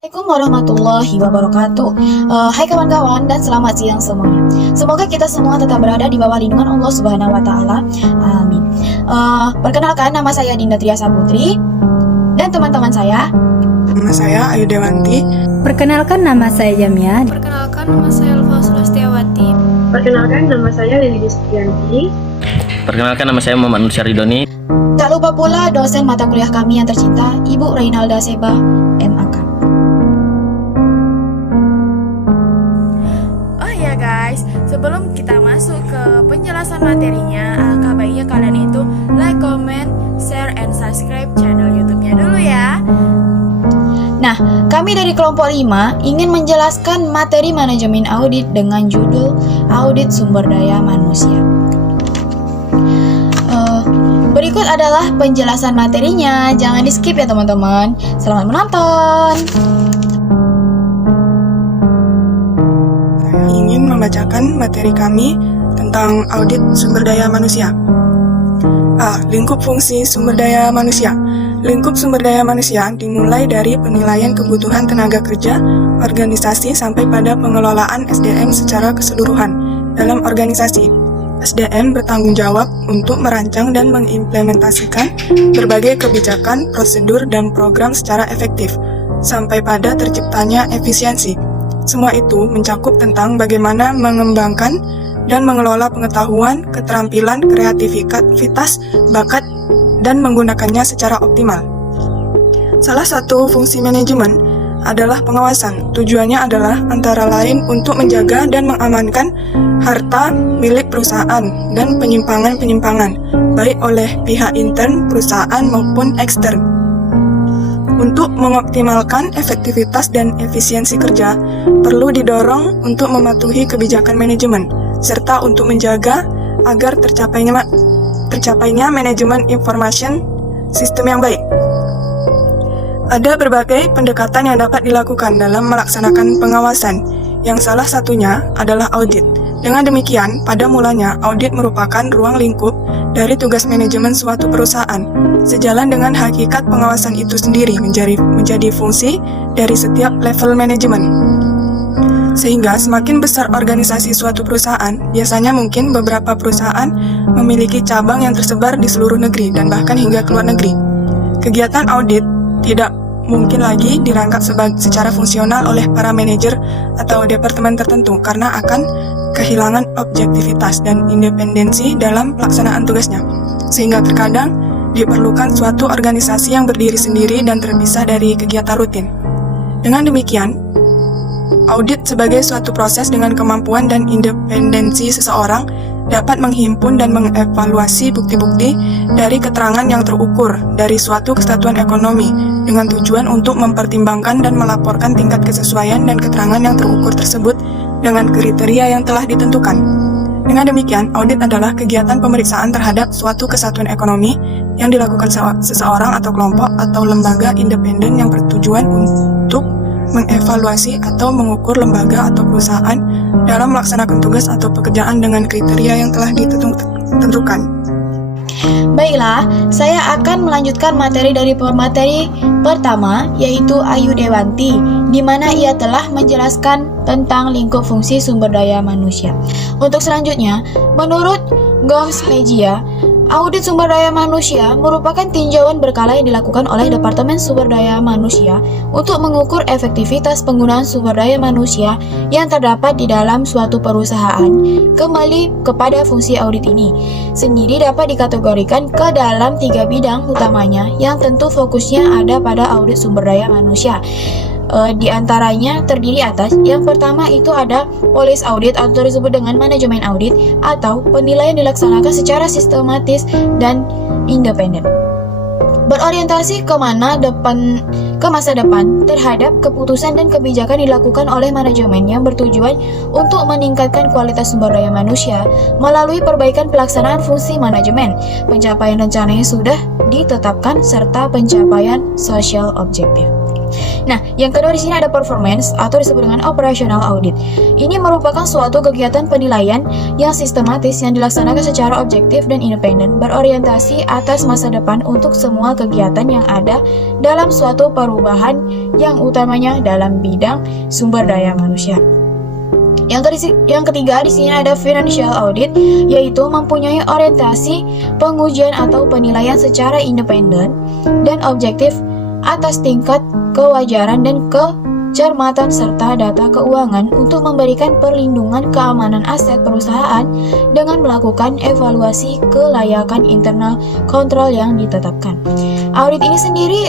Assalamualaikum warahmatullahi wabarakatuh. Hai kawan-kawan dan selamat siang semuanya. Semoga kita semua tetap berada di bawah lindungan Allah Subhanahu wa taala. Amin. Perkenalkan, nama saya Dinda Triasa Putri dan teman-teman saya. Nama saya Ayu Dewanti. Perkenalkan, nama saya Jamia. Perkenalkan, nama saya Elva Sulastiawati. Perkenalkan, nama saya Lili Distianti. Perkenalkan, nama saya Muhammad Nur Syahridoni. Tak lupa pula dosen mata kuliah kami yang tercinta, Ibu Reynalda Seba, MAK. Oh ya guys, sebelum kita masuk ke penjelasan materinya, alangkah baiknya kalian itu like, comment, share, and subscribe channel YouTube-nya dulu ya. Nah, kami dari kelompok 5 ingin menjelaskan materi manajemen audit dengan judul Audit Sumber Daya Manusia. Berikut adalah penjelasan materinya, jangan di skip ya teman-teman. Selamat menonton. Saya ingin membacakan materi kami tentang audit sumber daya manusia. A. Lingkup fungsi sumber daya manusia. Lingkup sumber daya manusia dimulai dari penilaian kebutuhan tenaga kerja, organisasi sampai pada pengelolaan SDM secara keseluruhan dalam organisasi. SDM bertanggung jawab untuk merancang dan mengimplementasikan berbagai kebijakan, prosedur, dan program secara efektif, sampai pada terciptanya efisiensi. Semua itu mencakup tentang bagaimana mengembangkan dan mengelola pengetahuan, keterampilan, kreativitas, bakat, dan menggunakannya secara optimal. Salah satu fungsi manajemen adalah pengawasan. Tujuannya adalah antara lain untuk menjaga dan mengamankan harta milik perusahaan dan penyimpangan-penyimpangan, baik oleh pihak intern perusahaan maupun ekstern. Untuk mengoptimalkan efektivitas dan efisiensi kerja, perlu didorong untuk mematuhi kebijakan manajemen, serta untuk menjaga agar tercapainya manajemen information sistem yang baik. Ada berbagai pendekatan yang dapat dilakukan dalam melaksanakan pengawasan, yang salah satunya adalah audit. Dengan demikian, pada mulanya audit merupakan ruang lingkup dari tugas manajemen suatu perusahaan. Sejalan dengan hakikat pengawasan itu sendiri menjadi fungsi dari setiap level manajemen. Sehingga semakin besar organisasi suatu perusahaan, biasanya mungkin beberapa perusahaan memiliki cabang yang tersebar di seluruh negeri dan bahkan hingga ke luar negeri. Kegiatan audit tidak mungkin lagi dirangkap secara fungsional oleh para manajer atau departemen tertentu karena akan kehilangan objektivitas dan independensi dalam pelaksanaan tugasnya. Sehingga terkadang diperlukan suatu organisasi yang berdiri sendiri dan terpisah dari kegiatan rutin. Dengan demikian, audit sebagai suatu proses dengan kemampuan dan independensi seseorang dapat menghimpun dan mengevaluasi bukti-bukti dari keterangan yang terukur dari suatu kesatuan ekonomi dengan tujuan untuk mempertimbangkan dan melaporkan tingkat kesesuaian dan keterangan yang terukur tersebut dengan kriteria yang telah ditentukan. Dengan demikian, audit adalah kegiatan pemeriksaan terhadap suatu kesatuan ekonomi yang dilakukan seseorang atau kelompok atau lembaga independen yang bertujuan untuk mengevaluasi atau mengukur lembaga atau perusahaan dalam melaksanakan tugas atau pekerjaan dengan kriteria yang telah ditentukan. Baiklah, saya akan melanjutkan materi dari pemateri pertama, yaitu Ayu Dewanti, di mana ia telah menjelaskan tentang lingkup fungsi sumber daya manusia. Untuk selanjutnya, menurut Gomes Megia, audit sumber daya manusia merupakan tinjauan berkala yang dilakukan oleh Departemen Sumber Daya Manusia untuk mengukur efektivitas penggunaan sumber daya manusia yang terdapat di dalam suatu perusahaan. Kembali kepada fungsi audit ini sendiri dapat dikategorikan ke dalam 3 bidang utamanya yang tentu fokusnya ada pada audit sumber daya manusia. Di antaranya terdiri atas yang pertama itu ada policy audit atau disebut dengan manajemen audit atau penilaian dilaksanakan secara sistematis dan independen, berorientasi ke masa depan terhadap keputusan dan kebijakan dilakukan oleh manajemen yang bertujuan untuk meningkatkan kualitas sumber daya manusia melalui perbaikan pelaksanaan fungsi manajemen, pencapaian rencana yang sudah ditetapkan serta pencapaian social objective. Nah, yang kedua di sini ada performance atau disebut dengan operational audit. Ini merupakan suatu kegiatan penilaian yang sistematis yang dilaksanakan secara objektif dan independen, berorientasi atas masa depan untuk semua kegiatan yang ada dalam suatu perubahan yang utamanya dalam bidang sumber daya manusia. Yang ketiga di sini ada financial audit, yaitu mempunyai orientasi pengujian atau penilaian secara independen dan objektif atas tingkat kewajaran dan kecermatan serta data keuangan untuk memberikan perlindungan keamanan aset perusahaan dengan melakukan evaluasi kelayakan internal kontrol yang ditetapkan. Audit ini sendiri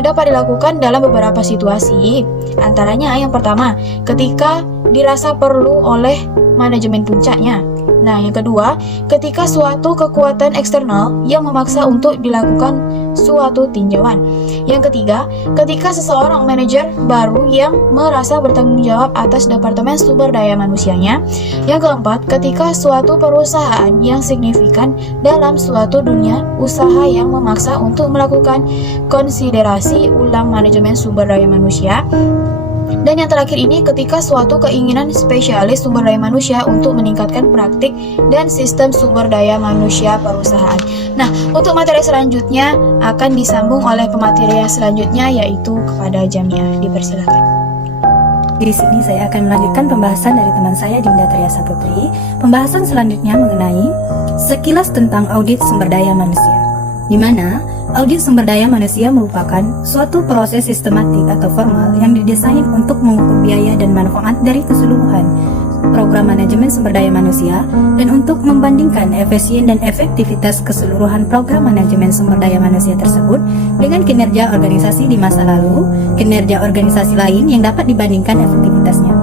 dapat dilakukan dalam beberapa situasi. Antaranya yang pertama, ketika dirasa perlu oleh manajemen puncaknya. Nah, yang kedua, ketika suatu kekuatan eksternal yang memaksa untuk dilakukan suatu tinjauan. Yang ketiga, ketika seseorang manajer baru yang merasa bertanggung jawab atas departemen sumber daya manusianya. Yang keempat, ketika suatu perusahaan yang signifikan dalam suatu dunia usaha yang memaksa untuk melakukan konsiderasi ulang manajemen sumber daya manusia. Dan yang terakhir ini ketika suatu keinginan spesialis sumber daya manusia untuk meningkatkan praktik dan sistem sumber daya manusia perusahaan. Nah, untuk materi selanjutnya akan disambung oleh pemateri yang selanjutnya yaitu kepada Jamiah. Dipersilakan. Di sini saya akan melanjutkan pembahasan dari teman saya Dinda Triasa Putri. Pembahasan selanjutnya mengenai sekilas tentang audit sumber daya manusia, di mana audit sumber daya manusia merupakan suatu proses sistematik atau formal yang didesain untuk mengukur biaya dan manfaat dari keseluruhan program manajemen sumber daya manusia dan untuk membandingkan efisien dan efektivitas keseluruhan program manajemen sumber daya manusia tersebut dengan kinerja organisasi di masa lalu, kinerja organisasi lain yang dapat dibandingkan efektivitasnya.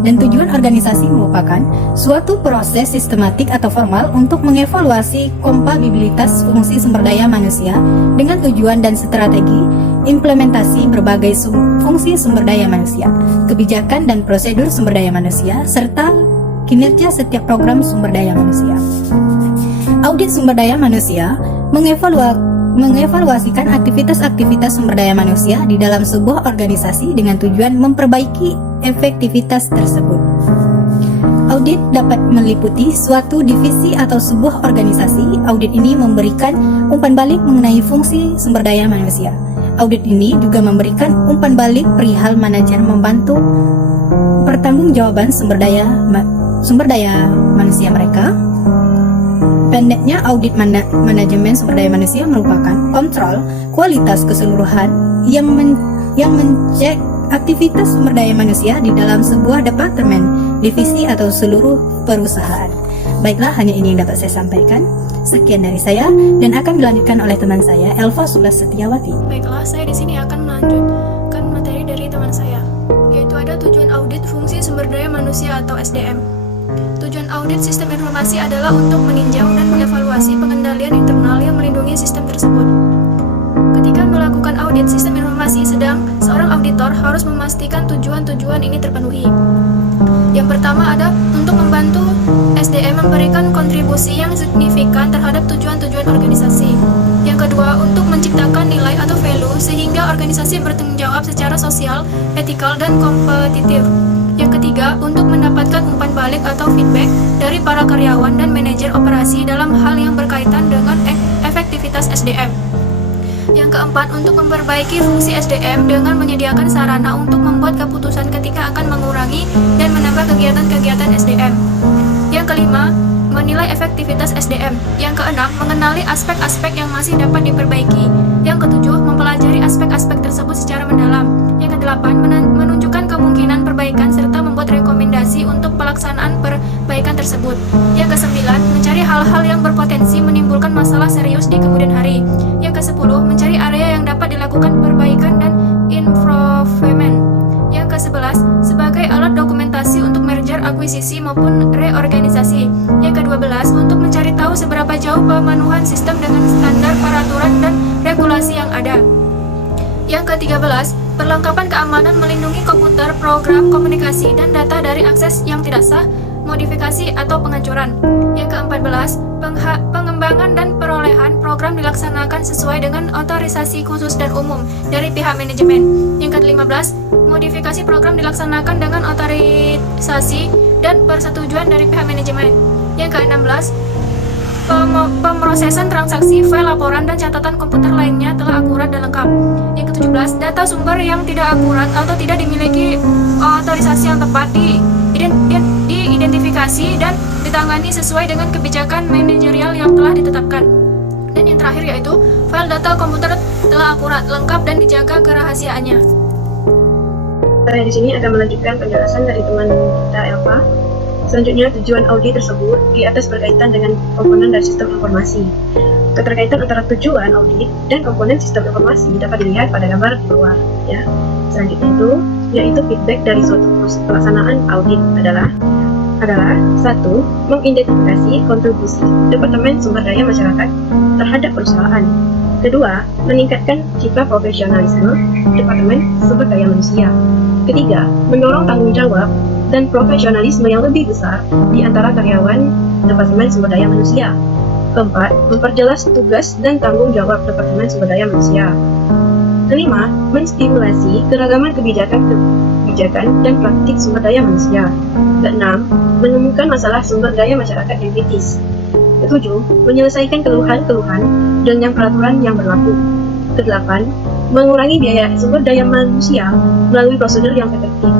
Dan tujuan organisasi merupakan suatu proses sistematik atau formal untuk mengevaluasi kompatibilitas fungsi sumber daya manusia dengan tujuan dan strategi implementasi berbagai fungsi sumber daya manusia, kebijakan dan prosedur sumber daya manusia, serta kinerja setiap program sumber daya manusia. Audit sumber daya manusia mengevaluasikan aktivitas-aktivitas sumber daya manusia di dalam sebuah organisasi dengan tujuan memperbaiki efektivitas tersebut. Audit dapat meliputi suatu divisi atau sebuah organisasi. Audit ini memberikan umpan balik mengenai fungsi sumber daya manusia. Audit ini juga memberikan umpan balik perihal manajer membantu pertanggungjawaban sumber daya manusia mereka. Pendeknya, audit manajemen sumber daya manusia merupakan kontrol kualitas keseluruhan yang mencek aktivitas sumber daya manusia di dalam sebuah departemen, divisi atau seluruh perusahaan. Baiklah, hanya ini yang dapat saya sampaikan. Sekian dari saya dan akan dilanjutkan oleh teman saya Elva Sulas Setiawati. Baiklah, saya di sini akan melanjutkan materi dari teman saya, yaitu ada tujuan audit fungsi sumber daya manusia atau SDM. Tujuan audit sistem informasi adalah untuk meninjau dan mengevaluasi pengendalian internal yang melindungi sistem tersebut. Ketika melakukan audit sistem informasi, seorang auditor harus memastikan tujuan-tujuan ini terpenuhi. Yang pertama ada untuk membantu SDM memberikan kontribusi yang signifikan terhadap tujuan-tujuan organisasi. Yang kedua, untuk menciptakan nilai atau value sehingga organisasi bertanggung jawab secara sosial, etikal, dan kompetitif. Yang ketiga, untuk mendapatkan umpan balik atau feedback dari para karyawan dan manajer operasi dalam hal yang berkaitan dengan efektivitas SDM. Yang keempat, untuk memperbaiki fungsi SDM dengan menyediakan sarana untuk membuat keputusan ketika akan mengurangi dan menambah kegiatan-kegiatan SDM. Yang kelima, menilai efektivitas SDM. Yang keenam, mengenali aspek-aspek yang masih dapat diperbaiki. Yang ketujuh, mempelajari aspek-aspek tersebut secara mendalam. Yang kedelapan, menunjukkan kemungkinan perbaikan serta membuat rekomendasi untuk pelaksanaan perbaikan tersebut. Yang kesembilan, mencari hal-hal yang berpotensi menimbulkan masalah serius di kemudian hari. Yang kesepuluh, mencari area yang dapat dilakukan perbaikan dan improvement. Yang ke-11, sebagai alat dokumentasi untuk merger, akuisisi, maupun reorganisasi. Yang ke-12, untuk mencari tahu seberapa jauh pemenuhan sistem dengan standar peraturan dan regulasi yang ada. Yang ke-13, perlengkapan keamanan melindungi komputer, program, komunikasi, dan data dari akses yang tidak sah modifikasi atau penghancuran. Yang ke-14, pengembangan dan perolehan program dilaksanakan sesuai dengan otorisasi khusus dan umum dari pihak manajemen. Yang ke-15, modifikasi program dilaksanakan dengan otorisasi dan persetujuan dari pihak manajemen. Yang ke-16, pemrosesan transaksi, file laporan, dan catatan komputer lainnya telah akurat dan lengkap. Yang ke-17, data sumber yang tidak akurat atau tidak dimiliki otorisasi yang tepat diidentifikasi dan ditangani sesuai dengan kebijakan manajerial yang telah ditetapkan. Dan yang terakhir yaitu file data komputer telah akurat, lengkap, dan dijaga kerahasiaannya. Saya di sini akan melanjutkan penjelasan dari teman kita Elva. Selanjutnya, tujuan audit tersebut di atas berkaitan dengan komponen dan sistem informasi. Keterkaitan antara tujuan audit dan komponen sistem informasi dapat dilihat pada gambar di bawah. Ya. Selanjutnya yaitu feedback dari suatu pelaksanaan audit adalah 1. Mengidentifikasi kontribusi Departemen Sumber Daya Masyarakat terhadap perusahaan. 2. Meningkatkan citra profesionalisme Departemen Sumber Daya Manusia. 3. Mendorong tanggung jawab dan profesionalisme yang lebih besar di antara karyawan Departemen Sumber Daya Manusia. 4. Memperjelas tugas dan tanggung jawab Departemen Sumber Daya Manusia. 5. Menstimulasi keragaman kebijakan dan praktik sumber daya manusia. 6. Menemukan masalah sumber daya masyarakat yang kritis. 7. Menyelesaikan keluhan-keluhan dengan peraturan yang berlaku. 8. Mengurangi biaya sumber daya manusia melalui prosedur yang efektif.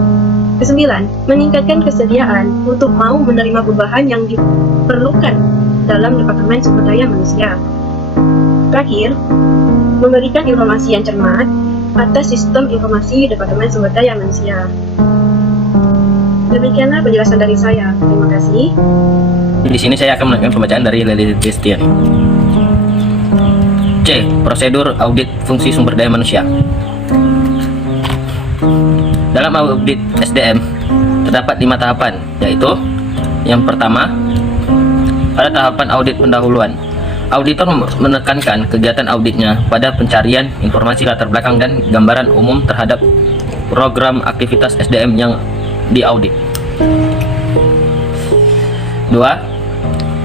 9. Meningkatkan kesediaan untuk mau menerima perubahan yang diperlukan dalam Departemen Sumber Daya Manusia. Terakhir, memberikan informasi yang cermat atas sistem informasi Departemen Sumber Daya Manusia. Demikianlah penjelasan dari saya. Terima kasih. Di sini saya akan melakukan pembacaan dari Lely Christian. C. Prosedur audit fungsi sumber daya manusia. Dalam audit SDM terdapat 5 tahapan, yaitu yang pertama, pada tahapan audit pendahuluan. Auditor menekankan kegiatan auditnya pada pencarian informasi latar belakang dan gambaran umum terhadap program aktivitas SDM yang diaudit. 2.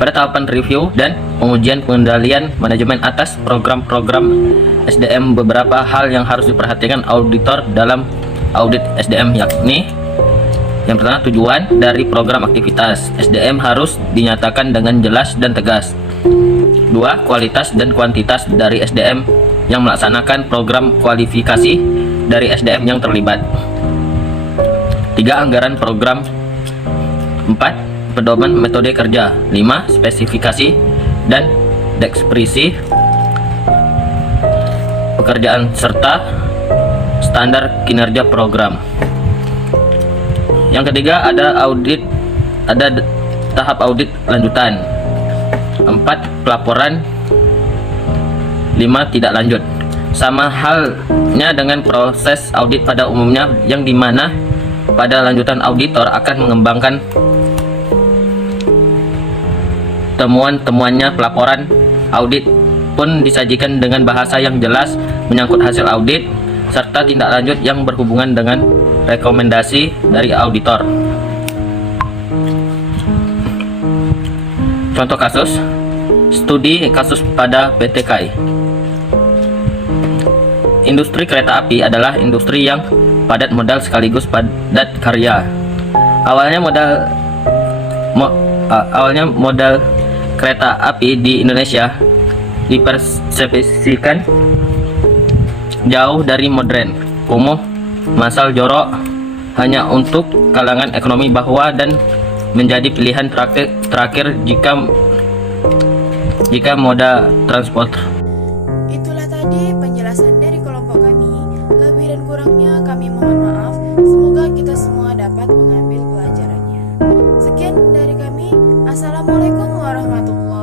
Pada tahapan review dan pengujian pengendalian manajemen atas program-program SDM, beberapa hal yang harus diperhatikan auditor dalam audit SDM, yakni yang pertama, tujuan dari program aktivitas SDM harus dinyatakan dengan jelas dan tegas. 2. Kualitas dan kuantitas dari SDM yang melaksanakan program, kualifikasi dari SDM yang terlibat. 3. Anggaran program. 4. Pedoman metode kerja. 5. Spesifikasi dan deskripsi pekerjaan serta standar kinerja program. Yang ketiga, ada tahap audit lanjutan. 4. Pelaporan. 5. Tidak lanjut. Sama halnya dengan proses audit pada umumnya, yang dimana pada lanjutan auditor akan mengembangkan temuan-temuannya. Pelaporan audit pun disajikan dengan bahasa yang jelas menyangkut hasil audit serta tindak lanjut yang berhubungan dengan rekomendasi dari auditor. Contoh kasus, studi kasus pada PT KAI. Industri kereta api adalah industri yang padat modal sekaligus padat karya. Awalnya modal kereta api di Indonesia dipersepsikan jauh dari modern, kumuh, masal jorok, hanya untuk kalangan ekonomi bawah dan menjadi pilihan terakhir jika moda transport. Itulah tadi penjelasan dari kelompok kami. Lebih dan kurangnya kami mohon maaf. Semoga kita semua dapat mengambil pelajarannya. Sekian dari kami. Assalamualaikum warahmatullahi wabarakatuh.